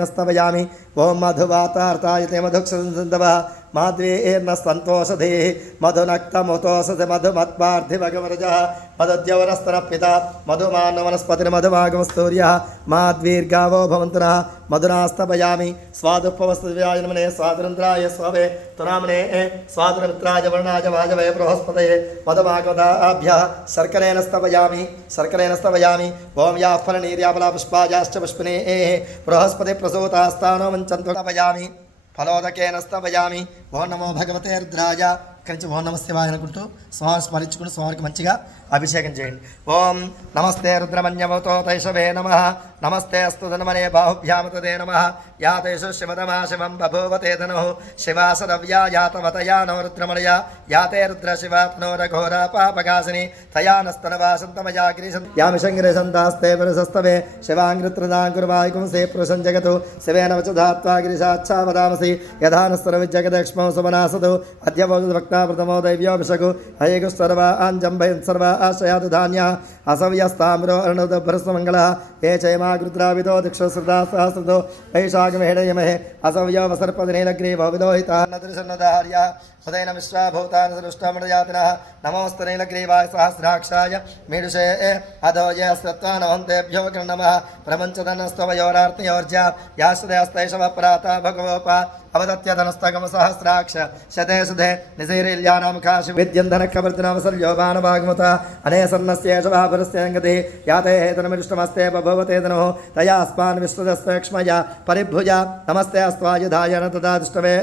स्तवयामि ओं मधुवातार्तायते मधुक्षसंधवः माध्वेर्न सन्तोषधे मधुनक्तमुतोषधे मधुमत्पार्थिवगमरजः मधुद्यवरस्तनपिता मधुमानवनस्पतिर्मधुमागमस्तूर्यः माध्वीर्गावो भवन्तु नः मधुनास्तवयामि स्वादुपवस्तुव्याय नमने स्वादुरन्द्राय स्ववे तुनामने स्वादुरमित्राय वर्णाय वाजवे बृहस्पतये मधुमागमदाभ्यः शर्करेण स्तवयामि ओं याः फलनीर्याफलापुष्पायाश्च पुष्पिने बृहस्पति प्रसूतास्तानो वञ्चन्तु स्तवयामि फलोदकेन स्तवयामि ఓం నమో భగవతే రుద్రాయ ఇక్కడి నుంచి ఓం నమ శివాయ అనుకుంటూ స్వామి స్మరించుకుని స్వామికి మంచిగా అభిషేకం చేయండి. ఓం నమస్తే రుద్రమన్యవతో తైషవే నమః నమస్తే అస్తు ధన్మనే బాహుభ్యాం తదే నమః యా తైషు శివతమా శివం బభూవతే ధనుః శివాసరవ్యా యాతవతయా నో రుద్రమణయ యాతే రుద్ర శివాత్నో రఘోర పాపగాసిని తయా నస్తనవాసంతమయా గిరిశం యామిషంగిరిశంతాస్తే పురుషస్తవే శివాంగృత్రదాంకుర్వాయుకుంసే పురుషం జగతు శివేన వచుధాత్వా గిరిశాచ్ఛా వదామసి యథానస్తర విజగదక్ష్మౌ సుమనాసతు అద్యవోజు భక్తామృతమో దైవ్యోభిషకు హయేగు సర్వా అంజంభయన్ సర్వా ఆశ్రయాతు ధాన్య అసవ్యస్తామ్రో అరుణోదభ్రస్వమంగళ ఏ చైమాగృద్రావిదో దిక్షశ్రుతా సహస్రతో వైశాఖమేడయమహే అసవ్యవసర్పదినైలగ్రీవో విదోహితా నదురిసన్నదార్య ఉదయన విశ్వాభూతానసృష్టామృతయాతినః నమోస్తు నీలగ్రీవాయ సహస్రాక్షాయ మీడుషే అధోజయ సత్వానవంతేభ్యో నమః ప్రపంచధనస్తవయోరార్తయోర్జా యాశ్రయస్తైషవ ప్రాత భగవోప అవదత్యధనస్తగమ సహస్రాక్ష శతే సుధే నిశైరిల్యానాముఖాశి విద్యంధనకవర్తనవసల్యోపానభాగముత అనేసన్నస్యేషవాపురస్యంగతి యాతే హేతనమిష్టమస్తే బభూవతే ధనుః తయా అస్మాన్ విశ్రుతస్వేక్ష్మయ పరిభుజ నమస్తే అస్త్వాయుధాయన తదా దుష్టవే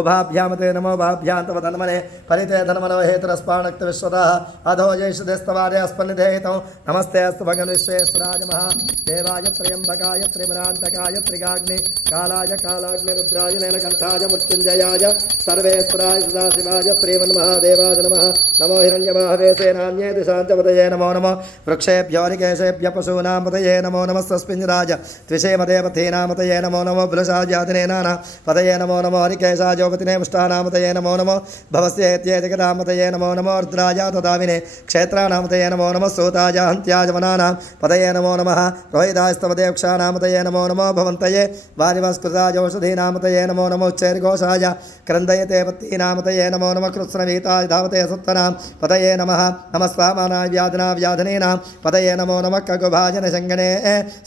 ఉభాభ్యామతే నమో భాభ్యాంతవ ధన్మనే పరితే ధన్మనో హేతురస్పాణక్త విశ్వతః అధో జైషుదేస్తవాదే అస్పన్నిధేహితం నమస్తే అస్తు భగవన్ విశ్వేశ్వరాయ నమః దేవాయ త్రయంబకాయ త్రిపురాంతకాయ త్రిగాగ్ని కాలాయ కాలాగ్ని రుద్రాయ నీలకంఠాయ మృత్యుంజయాయ సర్వేశ్వరాయ సదాశివాయ శ్రీమన్మహాదేవాయ నమః నమో హిరణ్యబాహవే సేనాన్యే దిశాంతపతయే నమో నమః వృక్షేభ్యో నికేశేభ్య పశూనాం పతయే నమో నమః స్వస్మింజరాజ త్విషేమదేవతీనాం పతయే నమో నమో బృహసాజాతినే నానా పతయే నమో నమో నికేశాజోపతినే ముష్టానాం పతయే నమో నమో భవస్యేత్యే జగదాం పతయే నమో నమో రుద్రాయ తదావినే క్షేత్రానాం పతయే నమో నమః సూతాయ హంత్యాయ వనానాం పతయే నమో నమః రోహితాస్తవదేక్షానాం పతయే నమో నమో భవంతయే వారివస్కృతాయ ఔషధీనాం పతయే నమో నమో ఉచ్చైర్ఘోషాయ క్రందయతే పత్తీనాం పతయే నమో నమః కృత్స్నవీతాయ ధావతే సత్తనాం పతయే నమః నమస్వామానాయ వ్యాధనా వ్యాధనేనాం పతయే నమో నమః ఖగుభాజన శంగనే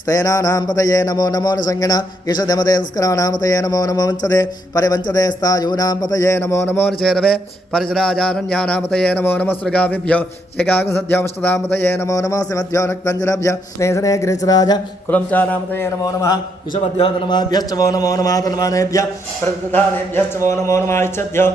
స్తేనానాం పతయే నమో నమో సంగణ ఈషదమదే సంస్కరాణాం పతయే నమో నమో వంచదే పరివంచదే స్థాయూనాం పతయే నమో నమో చేరవే పరిజరాజారణ్యానాం పతయే నమో నమః సృగావిభ్యో జగాగుసద్యోమష్టదాం పతయే నమో నమః శివద్యో నక్తంజనభ్య స్నేహనే గిరిచరాజ కులం చానాం పతయే నమో నమః విషవద్యో ధనమాభ్యశ్చ వో నమో నమః తన్మానేభ్య ప్రతిదానేభ్యశ్చ వో నమో నమః ఇచ్చద్యో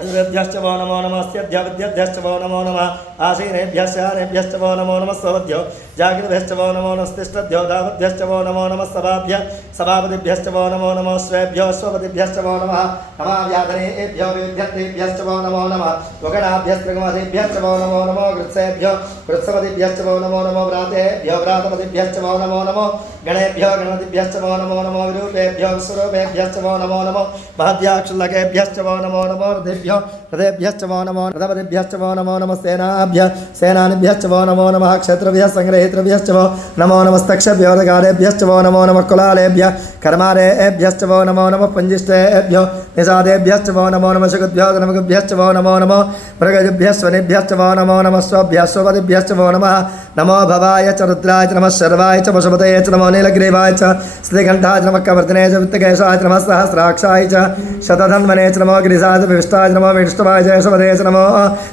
अद्भ्यश्च वो नमो नमस्यद्य विद्यभ्यश्च वो नमो नमः आसीनेभ्यश्च वो नमो नमः सवद्यो जागृभ्यश्च वो नमो नमस्तिष्ठद्यो दावद्भ्यश्च वो नमो नमः सभाभ्य सभापतिभ्यश्च वो नमो नमः श्रेभ्यो स्वपतिभ्यश्च वो नमः नमाव्याधनेभ्यो विद्यत्तेभ्यश्च वो नमो नमः वगणाभ्यस्त्रिगमसेभ्यश्च वो नमो नमो गृत्सेभ्यो गृत्सपतिभ्यश्च वो नमो नमो व्रातेभ्यो व्रातपतिभ्यश्च वो नमो नमो गणेभ्यो गणपतिभ्यश्च वो नमो नमो विरूपेभ्यो स्वरूपेभ्यश्च वो नमो नमो महद्याक्षुलकेभ्यश्च वो नमो नमो हृदयभ्यश्च वो नमो हृदपतिभ्यश्च वो नमो नमः सेनानिभ्यश्च वो नमो नमः क्षत्रिभ्यः संग्रहीतृभ्यश्च वो नमो नमस्तक्षभ्यो दगारेभ्यश्च वो नमो नमः कुलालेभ्यः कर्मारेभ्यश्च वो नमो नमः पंजिष्ठेभ्यो निषादेभ्यश्च वो नमो नमः शुगभ्यो नमगभ्यश्च वो नमो नमो मृगजभ्यश्वनिभ्यश्च वो नमो नमः स्वभ्यश्वपतिभ्यश्च वो नमः नमो भवाय च रुद्राय च नमः शर्वाय च पशुपतये च नमो नीलग्रीवाय च श्रीकण्ठाय च नमः कवर्धने च वित्तकेशाय च नमः सहस्राक्षाय च शतधन्वने च नमो गिरिशाय च विष्टाय च नमो विष्णुवाय च यशवदे च नमो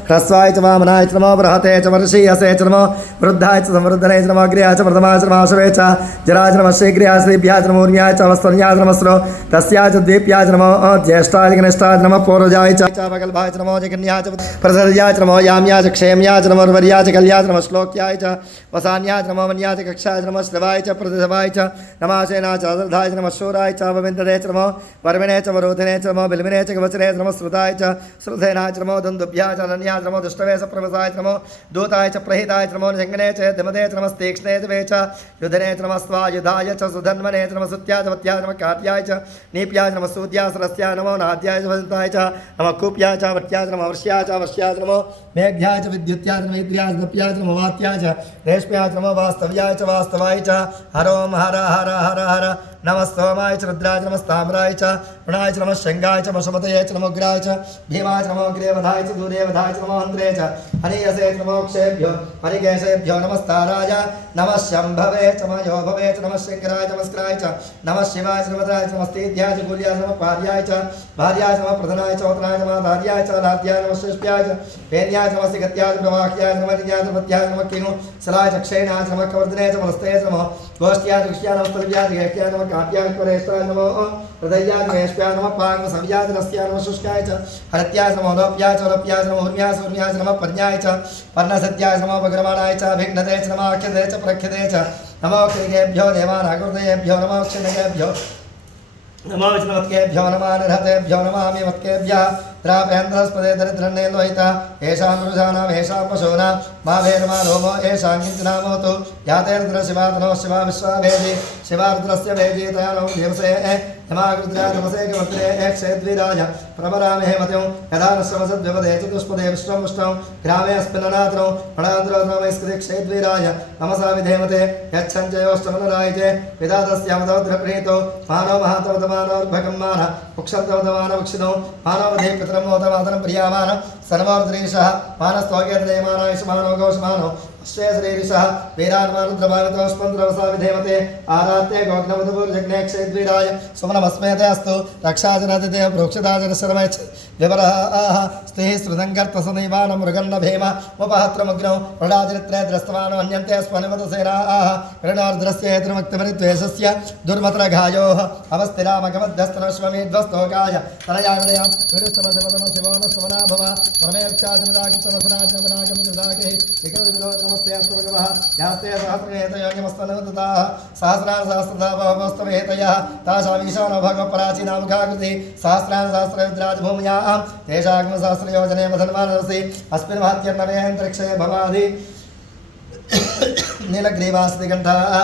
ह्रस्वाय च वामनाय च नमो बृहते च वर्षीयसे च नमो वृद्धाय च संवृद्धने च नमो अग्र्याय च प्रथमाय च नमः शवे च जराय च नमः शीघ्र्याय श्रीभ्याय च नमो ऊर्म्याय च वस्त्रन्याय च नमः स्रो तस्याय च द्वीप्याय च नमो ज्येष्ठाय च कनिष्ठाय च नमः पूर्वजाय च वकल्भाय च नमो जगन्याय च प्रसर्याय च नमो याम्याय च क्षेम्याय च नमो वर्याय च कल्याय च नमः श्लोक्याय च वसान्याय च नमो वन्याय च कक्षाय च नमः श्रवाय च प्रतिशवाय च नमासेनाय च अदर्धाय च नमः शूराय च अवविन्दते च नमो वर्मिणे च वरोधिने च नमो बिल्मिने च कवचने च नमः श्रुताय च श्रुतेनाय च नमो दन्दुभ्याय च अनन्याय च नमो दुष्टवे च प्रवसाय च नमो दूताय च प्रहिताय च नमो जङ्गने च धमदे च नमस्तीक्ष्णे च वे च युधने च नमः स्वायुधाय च सुधन्वने च नमः सुत्याय च वत्याय च नमः कात्याय च नीप्याय च नमः सूद्याय सरस्याय नमो नाद्याय च वसन्ताय च नमः कूप्याय च वट्याय च नमः वर्ष्याय च वर्ष्याय च नमो मेघ्याय च विद्युत्याय च नमः इन्द्रियाय च नप्याय च नमः वात्याय च रेष्म्याय च नमः वास्तव्याय च वास्तवाय च हरोम हर हर हर हर नमः सोमाय च रुद्राय च नमस्ताम्राय च वृणाय च नमः शंगाय च वशमतये च नमोग्राय च भीमाय च नमो अग्रेवधाय च दूरेवधाय च नमो हन्त्रे च हनीयसे च नमो क्षेभ्यो हरिकेशेभ्यो नमस्ताराय नमः शम्भवे च मयो भवे च नमः शंकराय च नमस्काराय च नमः शिवाय च नमस्ताय च नमस्तेभ्याय च गुल्याय च नमः पार्याय च भार्याय च नमः प्रधनाय च उत्तराय च नमः धार्याय च लाद्याय नमः शिष्प्याय च पेन्याय च नमः सिगत्याय च प्रवाह्याय च नमः नित्याय च प्रत्याय च नमः किंगु सलाय च क्षयणाय च नमः कवर्धने च नमस्ते च नमः गोष्ठ्याय च कृष्याय नमः स्तल्भ्याय च गेष्ट्याय नमः काप्याय च परेष्ठाय नमः हृदयाय च महेश्व्याय नमः पांग सव्याय च रस्याय नमः शुष्काय च हरत्याय च नमः लोप्याय च लोप्याय च नमः उर्म्याय च उर्म्याय च नमः पर्ण्याय च पर्णसत्याय च नमः भग्रमाणाय च भिघ्नते च नमः अख्यते च प्रख्यते च नमो क्षिणिकेभ्यो देवानागुर्दयेभ्यो नमो क्षिणिकेभ्यो नमो विष्णुवत्केभ्यो नमः निरहतेभ्यो नमामि वत्केभ्यः द्रापेन्द्रस्पदे दरिद्रन्ने लोहिता येषां पुरुषाणां येषां पशूनां मा भेर्मा रोमो येषां किञ्चनामोतु यातेर्द्र शिवा तनो शिवा विश्वाभेदि शिवार्द्रस्य भेदि तया नौ दिवसे यमागुद्रा नमसे गमत्रे क्षेद्विराज प्रवरामहे मत्यं यदा नश्यमसद्विपदे चतुष्पदे विश्वमुष्टं ग्रामे अस्मिन्ननाथनो पणान्द्रोद्रमैस्कृति क्षेद्विराज नमसा विधेमते यच्छञ्चयोष्टमनरायते पिता तस्यामदौद्रप्रीतो मानो महातवतमानोर्भगं मान मुक्षन्तवतमानमुक्षितो मानवधे पितरमोदमातरं प्रियामान सर्वोर्द्रीशः मानस्तोकेतदेमानायुष्मानो गौष्मानो श्रेयश्रीरिषः वीरान्मानुद्रभावितो स्पन्द्रवसा विधेमते आरात्ये गोग्नवधुपूर्जग्ने क्षेद्वीराय सुमनमस्मेते अस्तु रक्षाजनतिते प्रोक्षिताजनशरमैच्छ विवरः आह स्तेः श्रुतङ्कर्तसदैवानं मृगन्न भीम उपहत्रमग्नौ वृडाचरित्रे द्रस्तमानो अन्यन्ते स्मनिवतसेना आह ऋणोर्द्रस्य हेतुमक्तिमरिद्वेषस्य दुर्मत्रघायोः अवस्थिरामगमध्यस्तनश्वमेध्वस्तोकाय तनयागणया विरुष्टमशिवतम शिवो न सुमना भव परमेक्षाजनदाकितमसनाजनमनागमकृदाकिः विकृतविरोध नमस्ते अस्तु भगवः यास्ते सहस्रहेतयोनिमस्तनवदताः सहस्रान् सहस्रदा भवस्तवेतयः तासामीशानो भगवपराचीनामुखाकृति सहस्रान् सहस्रविद्राजभूम्याः तेषाग्मसहस्रयोजने मधन्मानसि अस्मिन् महत्यर्नवेऽन्तरिक्षे भवादि नीलग्रीवास्तिकण्ठाः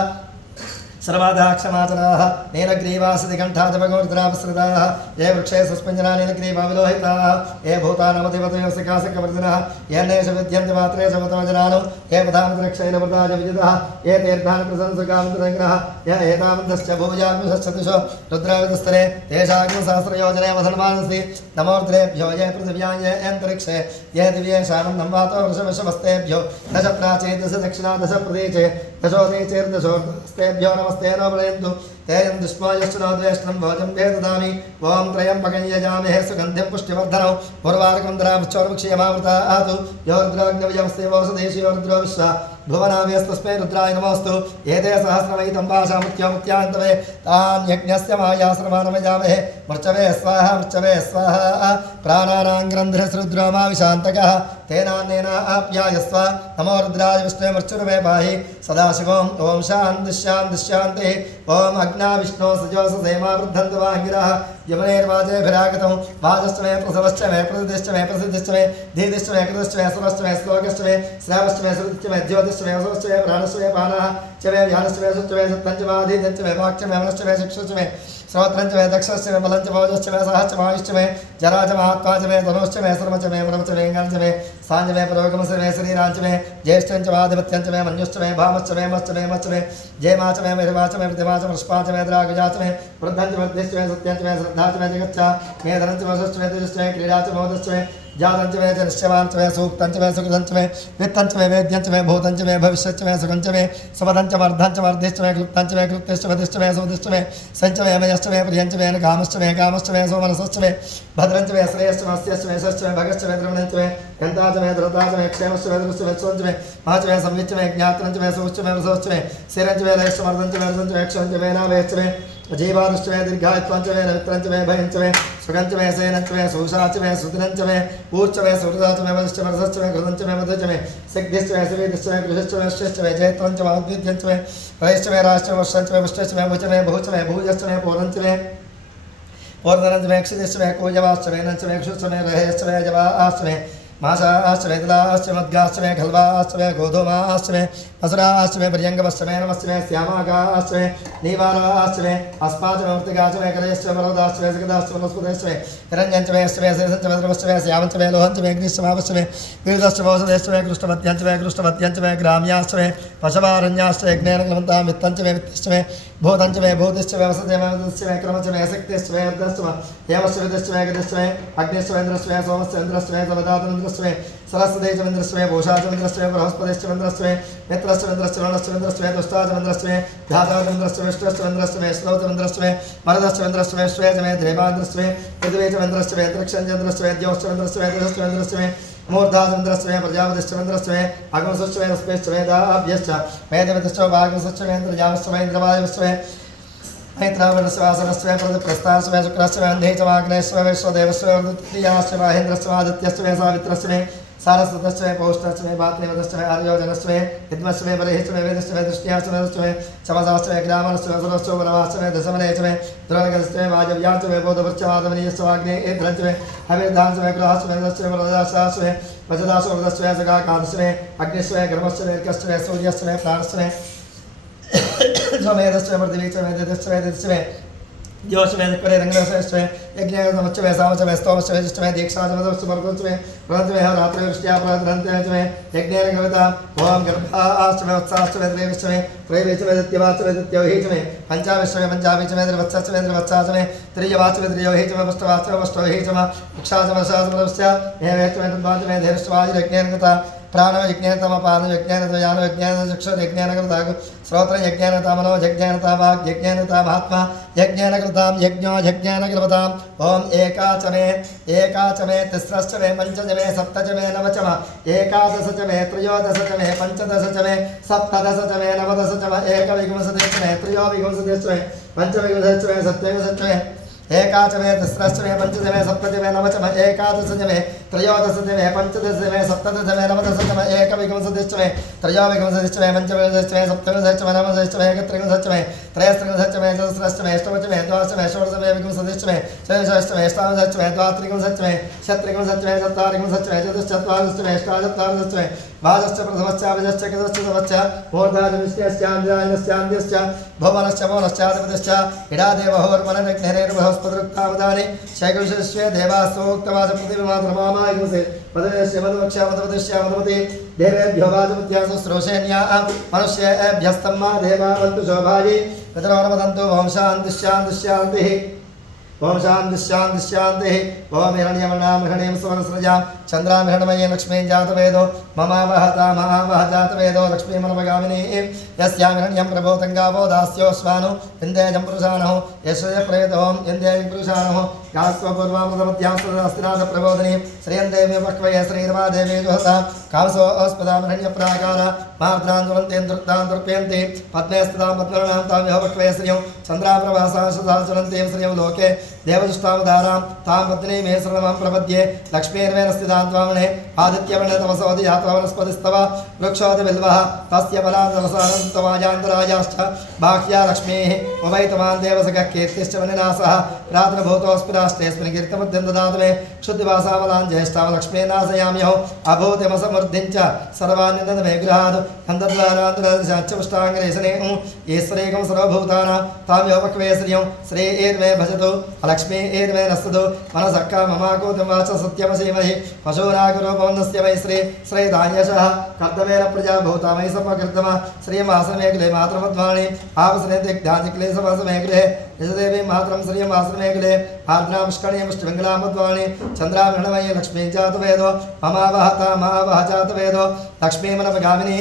सर्वादाक्षमाचनाः नीलग्रीवासदिकण्ठाः जपगोर्द्रापसृताः ये वृक्षे सुस्पञ्जना नीलग्रीवाविलोहिताः ये भूतानमधिपतयो सिकासिकवर्धिनः ये नेष विद्यन्ते मात्रे शवतो जनानो ये पदामतिरक्षैरवृताज विजितः ये तीर्थान् प्रशंसकामन्तरङ्ग्रः य एतावन्तश्च भुवजाग्निशश्चतुषो रुद्राविदस्तरे तेषाग्निसहस्रयोजने वधन्मानसि नमोर्द्रेभ्यो ये पृथिव्यां ये अन्तरिक्षे ये दिव्येशानं नम्वातो वृषवशमस्तेभ्यो दश प्राचे दश दक्षिणा दश प्रदेशे दशोदयचेर्दशोस्तेभ्यो नमस्ते नो प्रयन्तु तेयं दुष्मायश्चनो द्वेष्टं भोजं भे ददामि ॐ त्र्यम्बकं यजामहे सुगन्धिं पुष्टिवर्धनौ उर्वारुकं द्रावृक्षोर्वृक्षयमावृता आतु यो रुद्राग्नविजमस्तेवोषदेशयो रुद्रो विश्वा भुवनाव्यस्तस्मै रुद्राय नमोऽस्तु एते सहस्रमयितं पाशामुत्यामुत्यान्तवे तान् यज्ञस्य मायाश्रमानमजामहे मृचवे स्वाहा प्राणानां ग्रन्थिरसरुद्रो मा विशान्तकः तेनान्नेन आप्यायस्व नमो रुद्राय विष्णवे मृत्युर्मे पाहि सदाशिवम् ॐ शान्तिः ॐ अग्ना विष्णो सजोष सेमा वृद्धन्तु वाङ्गिरः यमुनेर्वाजेभिरागतं वाजश्च मे प्रसवश्च मे प्रतिष्ठ मे प्रसिद्धिश्च मे धीतिश्च मे कृतश्च मे सुरश्च मे श्लोकश्च मे श्रावश्च मे श्रुतिश्च मे ज्योतिश्च मे वसुश्च मे प्राणश्च मे पानः च मे व्यानश्च मे सुश्च मे सत्तञ्च मे आधीत्यञ्च मे वाक्च मे मनश्च मे शिक्षश्च मे श्रोत्रञ्च मे दक्षश्च मे बलञ्च भोजश्च मे सहश्च मायुश्च मे जराच महात्मा च मे धनुश्च मे सर्वच मे ब्रह्मच मे गणच मे सांज मे पुरोगमश्च मे श्रीराञ्च मे ज्येष्ठञ्च वाधिपत्यञ्च मे मन्युश्च मे भामश्च मे मश्च मे मच्च मे जयमाच मे महिमाच मे प्रतिमाच वृष्पाच मे द्रागजाच मे वृद्धञ्च वर्धिश्च मे सत्यञ्च मे श्रद्धाच मे जगच्च मे धनञ्च वसश्च मे तेजश्च मे क्रीडाच मोदश्च मे जातञ्च मे निश्चवाञ्च मे सूक्तञ्च मे सुकृतञ्च मे वित्तञ्च मे वेद्यञ्च मे भूतञ्च मे भविष्यच्च मे सुखञ्च मे सुपदञ्च वर्धञ्च वर्धिश्च मे क्लुप्तञ्च मे क्लुप्तिश्च वधिश्च मे सुदिश्च मे सञ्च मे मयश्च मे प्रियञ्च मे कामश्च मे सोमनसश्च मे भद्रञ्च मे श्रेयश्च मस्यश्च मे सश्च मे भगश्च मे द्रवणञ्च मे गन्ताच मे धृताच मे क्षेमश्च मे दृश्च मे स्वञ्च मे माच मे संविच्च मे ज्ञात्रञ्च मे सुश्च मे वसोश्च मे शिरञ्च मे लयश्च वर्धञ्च मे वर्धञ्च मे क्षञ्च मे नाभयश्च मे जीवानुश्च मे दीर्घायुत्वञ्च मे नवित्रञ्च मे भयञ्च मे सुखञ्च मे सेनञ्च मे सूषाच मे सुदिनञ्च मे ऊर्च मे सुहृदाच मे वधिश्च मे रसश्च मे घृतञ्च मे मधुश्च मे सिद्धिश्च मे सुवेदिश्च मे गृहश्च मे श्रेष्ठ मे जयत्रञ्च मे उद्भिद्यञ्च मे रयश्च मे राश्च मे वर्षञ्च मे पुष्टश्च मे भुज मे भूच मे भूजश्च मे पूर्णञ्च मे पूर्णञ्च मे क्षितिश्च मे कूजवाश्च मे नञ्च मे क्षुश्च मे रहेश्च मे जवाश्च मे माशाश्च मे तिलाश्च मद्गाश्च मे खल्वाश्च मे गोधूमाश्च मे मसुराश्च मे पर्यङ्गवश्च मे नमश्च मे श्यामागाश्च मे नीवाराश्च मे अस्माच मे मृत्तिकाच मे कलयश्च मे मरोदाश्च मे सगदाश्च मे वनस्पतिश्च मे हिरण्यञ्च मे मे शेषञ्च मे द्रवश्च मे श्यामञ्च मे लोहञ्च मे ग्रीश्च मापश्च मे वीरश्च वौषधश्च मे कृष्णवत्यञ्च मे ग्राम्याश्च मे पशवारण्याश्च यज्ञेन क्लमन्तां वित्तञ्च मे वित्तश्च मे भूतञ्च मे भूतिश्च मे वसते मे वदश्च मे क्रमश्च मे शक्तिश्च मे अर्धश्च मे हेमश्च विदश्च मे गतिश्च मे अग्निश्च मे इन्द्रश्च मे सोमश्च इन्द्रश्च मे सवदातन्द्रश्च मे सरस्वती च इन्द्रश्च मे भूषा च इन्द्रश्च मे बृहस्पतिश्च इन्द्रश्च मे मित्रश्च इन्द्रश्च वरुणश्च इन्द्रश्च मे दुष्टा च इन्द्रश्च मे ध्याता च इन्द्रश्च विष्णुश्च इन्द्रश्च मे श्रौ च इन्द्रश्च मे मरुदश्च इन्द्रश्च मे श्वे च मे देवान्द्रश्च मे पृथिवी च इन्द्रश्च मे अंतरिक्षं च इन्द्रश्च मे द्यौश्च इन्द्रश्च मे तेजश्च इन्द्रश्च मे मूर्धा इन्द्रश्च मे प्रजापतिश्च इन्द्रश्च मे अग्निश्च मे रश्मिश्च मे दाभ्यश्च मे देवतश्च वाग्निश्च मे इन्द्रजामश्च मे इन्द्रवायुश्च मे मैत्रावणस्य वासनस्य मे प्रस्थानस्य मे शुक्रस्य मे अन्धे च वाग्नेश्च मे विश्वदेवस्य मे तृतीयाश्च मे महेन्द्रश्च मे आदित्यश्च मे सावित्रश्च मे सारस्वतश्च मे पौष्णश्च मे भातृवतश्च मे आर्योजनश्च मे विद्मश्च मे बर्हिश्च मे वेदश्च मे दृष्ट्याश्च मे दश्च मे चमसाश्च मे ग्रामश्च मे सुरश्च वरवाश्च मे दशमनेश्च मे द्रोणगश्च मे वाजव्याश्च मे बोधवृश्च वादमनीयश्च वाग्ने एध्रञ्च मे हविर्धाञ्च मे गृहश्च मे दश्च मे वरदाश्च मे वजदाश्च वरदश्च मे सखाकादश्च मे अग्निश्च मे गर्मश्च मे अर्कश्च मे सूर्यश्च मे प्राणश्च मे स्वमेधश्च मे पृथिवी च मे तेजश्च मे तेजश्च मे योश में करे रंगरसश्च में यज्ञगतमच्च में सामच में स्तोमश्च में जिष्ट में दीक्षा च में मदश्च मरुतश्च में प्रवृत्त में रात्रि वृष्ट्या प्रवृत्त में यज्ञेन गवता ओम गर्भाश्च में वत्साश्च में त्रयविश्च में त्रयविश्च में दित्यवाच्च में दित्योहिच में पंचाविश्च में पंचाविच में द्रवत्सश्च में द्रवत्साच में त्रियवाच्च में त्रियोहिच में वष्टवाच्च में वष्टोहिच में उक्षाच में वशाच में वश्च हेवेच में तद्वाच में धेरश्चवाज यज्ञेन गता प्राणव यज्ञेन तमपान यज्ञेन तयान यज्ञेन चक्षुर यज्ञेन कृताग श्रोत्र यज्ञेन तमनो यज्ञेन तवाक् यज्ञेन तमात्मा यज्ञेन कृतां यज्ञो यज्ञेन कृताम् ओम एकाच मे तिस्रश्च मे पञ्चच मे सप्तच मे नवच मे एकादश च मे त्रयोदश च मे पञ्चदश च मे सप्तदश च मे नवदश च मे एकविंशतिश्च मे त्रयोविंशतिश्च मे पञ्चविंशतिश्च मे सप्तविंशतिश्च मे एकाच मे तिस्रश्च मे पञ्चच मे सप्तच मे नवच मे एकादश च मे त्रयोदश च मे पञ्चदश मे सप्तदश मे नवदश च मे एकविंशतिश्च मे त्रयोविंशतिश्च मे पञ्चविंशतिश्च मे सप्तविंशतिश्च मे नवदश मे एकत्रिंशतिश्च मे त्रयस्त्रिंशतिश्च मे चतुस्रश्च मे अष्टमच मे द्वादश मे षोडश मे विंशतिश्च मे षड्विंशतिश्च मे अष्टादश मे द्वात्रिंशतिश्च मे षट्त्रिंशतिश्च मे चत्वारिंशतिश्च मे चतुश्चत्वारिंशतिश्च मे अष्टादश मे भाजश्च प्रथमश्च अभिजश्च कृतश्च तवश्च मूर्धाजमिष्यश्चान्द्रायणश्चान्द्यश्च भुवनश्च भुवनश्चाधिपतिश्च इडादेवहोर्मननिघ्नेरेर्बृहस्पतिरुक्तावदानि शैकविशेष्ये देवास्तोक्तवाच प्रतिमात्रमामायुसे पदवेश्य मधुवक्ष मधुपतिश्च मधुमति देवेभ्यो वाजमुद्या शुश्रूषेण्या मनुष्येभ्यस्तम्मा देवा वन्तु शोभायै पितरो नमदन्तु ओम शान्तिः ओम शान्तिः ओम हिरण्यवर्णां हिरण्यं सुवर्णसृजां चन्द्रां हिरण्मयीं लक्ष्मीं जातवेदो ममावह जातवेदो लक्ष्मीमनवगामिनी यस्यां हिरण्यं प्रभोतङ्गावो दास्योऽश्वानो विन्देजं पुरुषाणो यशय प्रेतों यन्देजं पुरुषाणो गास्वपूर्वामृतमध्यास्तिनाथ प्रबोधिनी श्रियन्देवी पक्वये श्रीरमादेवी जुहता कामसो अस्पदां हिरण्यप्राकार मार्द्रान्दुलन्तीं दृक्तां तर्पयन्ति पद्मे स्थितां पद्मनां तां विह पक्वये श्रियं चन्द्राप्रभासां सदा ज्वलन्तीं श्रियं लोके देवदुष्टावतारां तां पत्नीं मे शरणमहं प्रपद्ये लक्ष्मीर्वेण स्थितां त्वामणे आदित्यवर्णे तमसोऽधि जात्वा वनस्पतिस्तव वृक्षोऽधिबिल्वः तस्य बलान्तरसानन्तवाजान्तराजाश्च बाह्या लक्ष्मीः उभयतमां देवसखः कीर्तिश्च वनिनासः रात्रभूतोऽस्मिराष्टेऽस्मिन् कीर्तिमध्यं ददातु मे क्षुद्धिवासामलां ज्येष्ठां लक्ष्मीं नाशयाम्यहो अभूतिमसमृद्धिञ्च सर्वान्यन्दन मे गृहात् हन्तद्वारान्तरदशाच्चपुष्टाङ्गलेशने ईश्वरेकं सर्वभूतानां ताम्यो पक्वे श्रियं श्रीर्मे भजतु लक्ष्मी एर्मे नस्तु मनसक्का ममाकूतं वाच सत्यमसीमहि पशूनागरूपमन्दस्य मयि श्रीदान्यशः कर्तमेन प्रजाभूता मयि समकृतम श्रीमासमे गृहे मातृमध्वाणि आपसनेतिग्धान्तिक्लेशवासमे गृहे यजदेवी मातरं श्रियमासमे गृहे आर्द्रांष्कणीयमुष्टिमङ्गलामध्वाणि चन्द्राभरणमयि लक्ष्मीं जातवेदो ममावह जातवेदो लक्ष्मीमनवगामिनी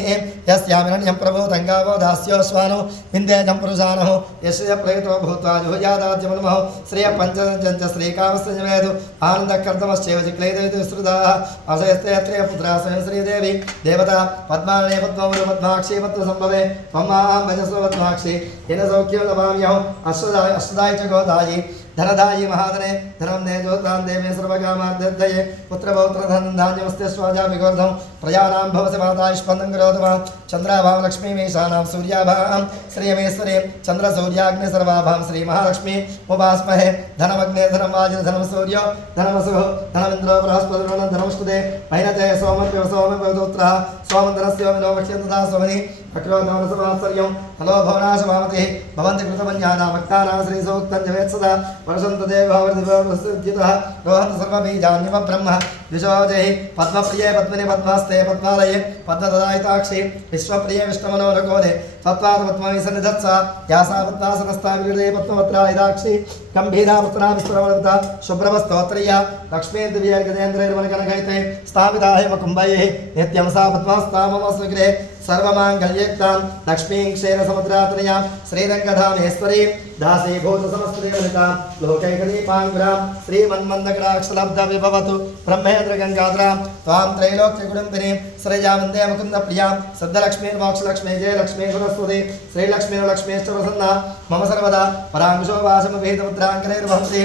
यस्यामिरण्यं प्रभूतङ्गावो दास्योऽश्वानो विन्देजं पुरुषाणो यस्य प्रयुतो भूत्वा जुहुयादाद्यमनुमः श्रियपञ्चदञ्च श्रीकामश्चवेदु आनन्दकर्तमश्चैव चिक्लैदवितु विस्तृताः अशयस्ते अत्रय पुत्रा स्वयं श्रीदेवी देवता पद्मालने पद्मवरु पद्माक्षी पद्मसम्भवे त्वं मां भजस्व पद्माक्षी येन सौख्यं लभाम्यहम् अष्टदायि च गोदायि धनदायि महाधने धनं दे ज्योतां देवे सर्वकामार्थदये पुत्रपौत्रधनं धान्यमस्ते स्वाजा विगोर्धं प्रजानां भवसे माता स्पन्दं करोतु मां चन्द्राभां लक्ष्मीमीशानां सूर्याभां श्रियमेश्वरीं चन्द्रसूर्याग्नि सर्वाभां श्रीमहालक्ष्मी उपास्महे धनमग्ने धनं वाजिन धनं सूर्यो धनमसुः धनमिन्द्रो बृहस्पतिर्वणं धनमस्तुते मैनते सोमप्योत्तरः सोमन्दरस्य विनो वक्ष्यन्तदा सोमनि अक्रोधमनसमात्सर्यं हलो भवनाशभामतिः भवन्ति कृतमन्यानां भक्तानां श्रीसूक्तं जवेत्सदा वर्षन्तु देववर्धितः रोहन्तु सर्वबीजान्यव ब्रह्म द्विषोजैः पद्मप्रिये पद्मिनि पद्मास्ते पद्मालये पद्मददायिताक्षि विश्वप्रिये विष्णुमनोरकोले तत्त्वात् पद्मवि सन्निधत्स यासा पद्मासनस्था विहृदे पद्मवत्रायिताक्षि गम्भीरा पत्रा विश्वरवलता शुभ्रवस्तोत्रिया लक्ष्मी दिव्यर्गदेन्द्रैर्मणकनकैते स्थापिता हेमकुम्भैः नित्यं सा पद्मास्ता मम स्वगृहे सर्वमाङ्गल्ययुक्तां लक्ष्मीं क्षीरसमुद्रातनयां श्रीरङ्गधामेश्वरीं दासीभूतसमस्त्रदेवनितां लोकैकदीपाङ्गुरां श्रीमन्मन्दकटाक्षलब्धविभवतु ब्रह्मेन्द्रगङ्गाधरां त्वां त्रैलोक्यकुटुम्बिनीं श्रीजावन्दे मुकुन्दप्रियां सिद्धलक्ष्मीर्मोक्षलक्ष्मी जयलक्ष्मी सरस्वती श्रीलक्ष्मीर्लक्ष्मीश्च प्रसन्ना मम सर्वदा पराङ्कुशो वासमभीतमुद्राङ्करैर्वहन्ति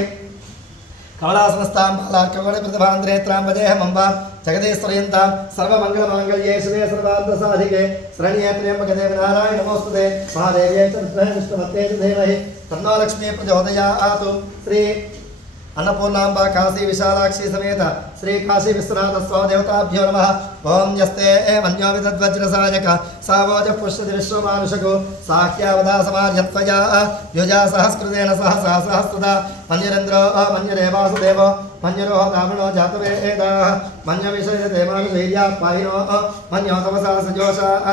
कमलासनस्तां बालार्कवणप्रतिभान्द्रेत्रां वजेऽहमम्बा जगदीश्वरयन्तां सर्वमङ्गलमाङ्गल्ये शिवे सर्वार्थसाधिके शरण्ये त्र्यम्बके देवि नारायण नमोस्तुते महादेव्यै च विद्महे विष्णुपत्न्यै च धीमहि तन्नो लक्ष्मी प्रचोदयात् श्री अन्नपूर्णाम्बा काशी विशालाक्षी समेत श्री काशी विश्वनाथ स्वादेवताभ्यो नमः ओं यस्ते मन्यो विदद्वज्रसायक सावोज पुष्यति विश्वमानुषको साख्यावदा समार्यत्वया युजा सहस्कृतेन सहसा सहस्रदा मन्यरेन्द्रो मन्यरेवासुदेवो मन्यरो दावणो जातवेदाः मन्यविषयते मानुषीर्या पाहिनो मन्यो तपसा सजोषाः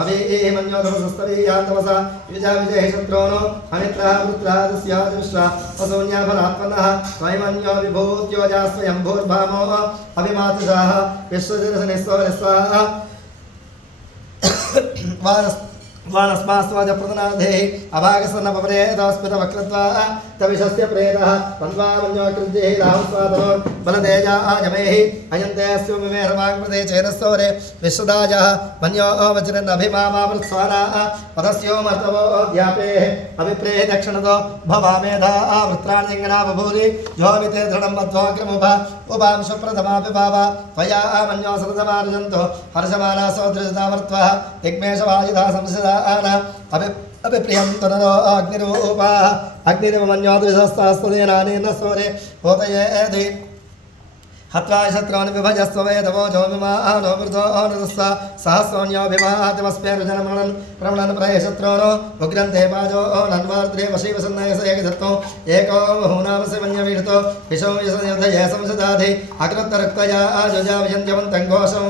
अवीः मन्यो तपसस्तवीया तपसा युजा विजय शत्रोनो अमित्रः पुत्रः तस्याजुष्टा वसून्याफलात्मनः स्वयमन्यो विभूत्योजा स्वयं भूर्भामो अभिमातुषाः विश्वजनसनिस्वरस्वाः वानस्मास्वाजप्रदनाधेहि अभागसन्नपरेदास्मितवक्रत्वा तविषस्य प्रेतः तन्वामन्योकृत्यैः राहुस्वादनो बलतेजा आजमेहि अयन्ते अस्योमिमे सर्वाङ्कृते चेदस्सोरे विश्वदाजः मन्यो वज्रन्नभिमामावृत्स्वानाः पदस्योमर्तवो ध्यापेः अभिप्रेः दक्षिणतो भवामेधा वृत्राण्यङ्गना बभूरि योमिते दृढं मध्वाग्रमुभ उपांशप्रथमापिभाव त्वया मन्यो सरदमार्जन्तो हर्षमानासो दृशतामर्त्वः दिग्मेशवायुधा संसदा अभिप्रियं तनरो अग्निरूपाः अग्निरिवमन्योद्विषस्तास्तुतेनानेन स्वरे होतयेधि हत्वा शत्रून् विभजस्व वेदवो जोमिमानो वृथो नृतस्व सहस्रोऽन्योभिमातिमस्मेरुजनमृणन् प्रमणन् प्रयशत्रूनो उग्रन्ते पाजो नन्वार्द्रे वशीवसन्नयस एकदत्तो एको बहूनामसि मन्यवीढतो विशो विशयोधये संसदाधि अकृतरक्तया आजुजा विजन्त्यवन्तं घोषं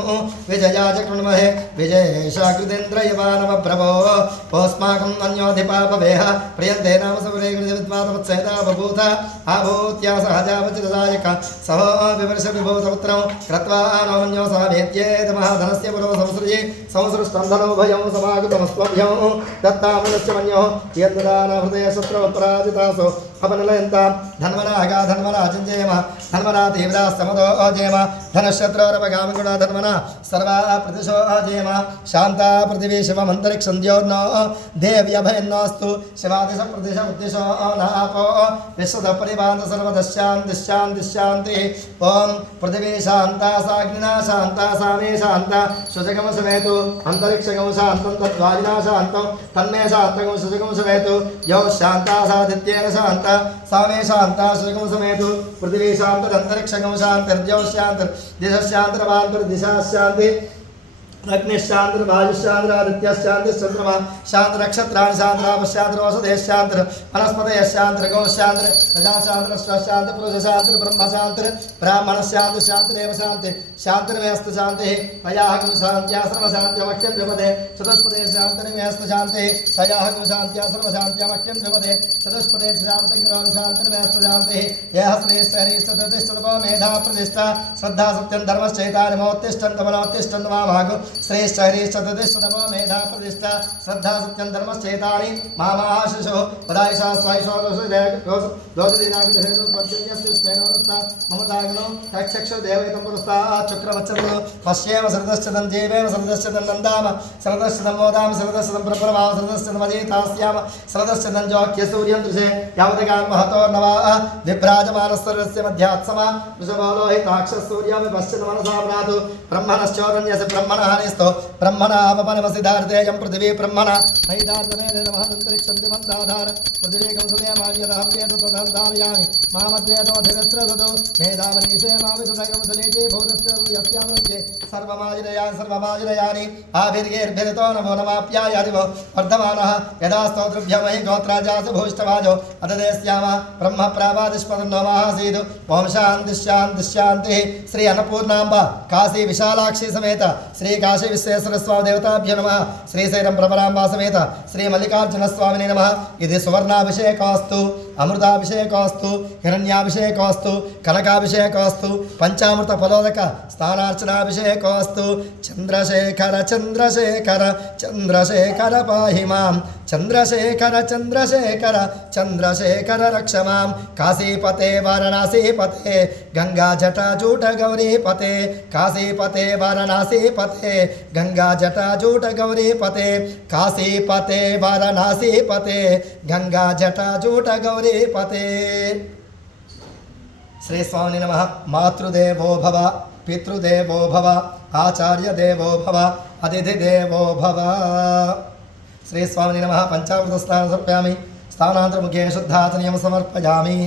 विजया च कृण्महे विजयेशाकृतेन्द्रयवानवप्रभो पोस्माकम् अन्योधिपापवेह प्रियन्ते नाम सवरे विद्वातवत्सेता बभूत आभूत्या सहजावचिरदायक सहो विवर्ष विभूतपुत्रं कृत्वा नोमन्यो सामेत्येत महाधनस्य पुरो संसृजे संसृष्टं धनो भयं समागतमस्त्वभ्यं दत्तामनस्य मन्यो यद्दानहृदय शत्रुपराजितासो अपनलयन्तां धन्वनागा धन्वना चिञ्जयम धन्वना तीव्रा समदो अजेम धनशत्रोरपगामिगुणा धन्वना सर्वा प्रतिशो अजेम शान्ता पृथिवी शिवमन्तरिक्षं द्योर्नो देव्यभयन्नोऽस्तु शिवादिश प्रतिश उद्दिशो नापो विश्वदपरिवान्त सर्वदशान्तिः ओम पृथिवी शांता साग्निना शांता सामे शांता सुजगम समेतु अंतरिक्षगम शांतं तद्वाजिना शांतं तन्मे शांतगम सुजगम समेतु यो शांता सादित्येन शांता सामे शांता सुजगम समेतु पृथिवी शांत अंतरिक्षगम शांतिर्द्यो शांति दिशशांतिर्वांतर दिशा शांति अग्निशांत्र वायुशांत्र आदित्यशांत्र चंद्रमा शांत्र नक्षत्राणि शांत्र औषधे शांत्र वनस्पतय शांत्र गौशांत्र प्रजाशांत्र स्वशांत्र पुरुषशांत्र ब्रह्मशांत्र ब्राह्मणशांत्र शांतिरेव शांति शांतिर्मेस्तु शांतिः तयाः किं शान्त्या सर्वशान्त्यमख्यं द्विपदे चतुष्पदे शान्तिर्मेस्तु शान्तिः तयाः किं शान्त्या सर्वशान्त्यमख्यं द्विपदे चतुष्पदे शान्तिं करोमि शान्तिर्मेस्तु शान्तिः यः श्रेष्ठहरिश्चतुर्तिष्ठतो मेधा प्रतिष्ठा श्रद्धा सत्यं धर्मश्चैतानिमोत्तिष्ठन्त मनोत्तिष्ठन्त माभागो श्रेष्ठ हरिश्चतुर्तिष्ठतो मेधा प्रतिष्ठा श्रद्धा सत्यं धर्मश्चैतानि मामाशिषो पदायशा स्वायशो दोषदिनाग्रहेतु पर्जन्यस्य स्वेनोरस्ता ममताग्नो तक्षक्षो देवैतं पुरस्ता चक्रवच्छतो पश्येम सरदश्चदं जीवेम सरदश्चदं नन्दाम सरदश्चदं मोदाम सरदश्चदं प्रप्रभाव सरदश्चदं अजीतास्याम सरदश्चदं जोक्यसूर्यं दृशे यावदगां महतो नवा विभ्राजमानस्तरस्य मध्यात्समा वृषभोलोहिताक्षसूर्यं विपश्चित मनसा भ्रातु ब्रह्मणश्चोरण्यस्य ब्रह्मणहानिस्तो ब्रह्मणापपनमसिधार्तेयं पृथिवी ब्रह्मण नैदार्तने नमः अन्तरिक्षं दिवन्ताधार पृथिवी कंसदे मार्यदहं वेद तदहं धारयामि मामद्वेतोऽधिविस्रसतु मेधामनीषे मामिषदयमुदलेचे भूतस्य यस्यामृत्ये सर्वमाजिरयानि आभिर्गेर्भिरतो नमो नमाप्यायादिवो वर्धमानः यदा स्तोत्रभ्यमहि गोत्राजासु भूष्टवाजो अददेस्याम ब्रह्म प्रावादिष्पदन्नो महासीदु ओम शान्ति शान्ति शान्तिः श्री अन्नपूर्णाम्बा काशी विशालाक्षी समेत श्री काशी विश्वेश्वर स्वामी देवताभ्यो नमः श्रीशैलम प्रभराम्बा समेत श्री मल्लिकार्जुन स्वामिने नमः इति सुवर्णाभिषेकोऽस्तु अमृताभिषेकोऽस्तु हिरण्याभिषेकोऽस्तु कनकाभिषेकोऽस्तु पंचामृत फलोदक स्नानार्चनाभिषेकोऽस्तु चंद्रशेखर चंद्रशेखर चंद्रशेखर पाहि मां चंद्रशेखर चंद्रशेखर चंद्रशेखर रक्ष मां काशीपते वाराणसीपते गंगा जटाजूट गौरीपते काशीपते वाराणसीपते गंगा जटाजूट गौरीपते काशीपते वाराणसीपते गंगा जटाजूट गौरीपते श्री स्वामी नमः मातृदेवो भव पितृदेवो भव आचार्यदेवो भव अतिथिदेवो भव श्री स्वामी नमः पंचामृत स्नानं समर्पयामि स्थानान्तरमुखे शुद्धाचनीयं समर्पयामि।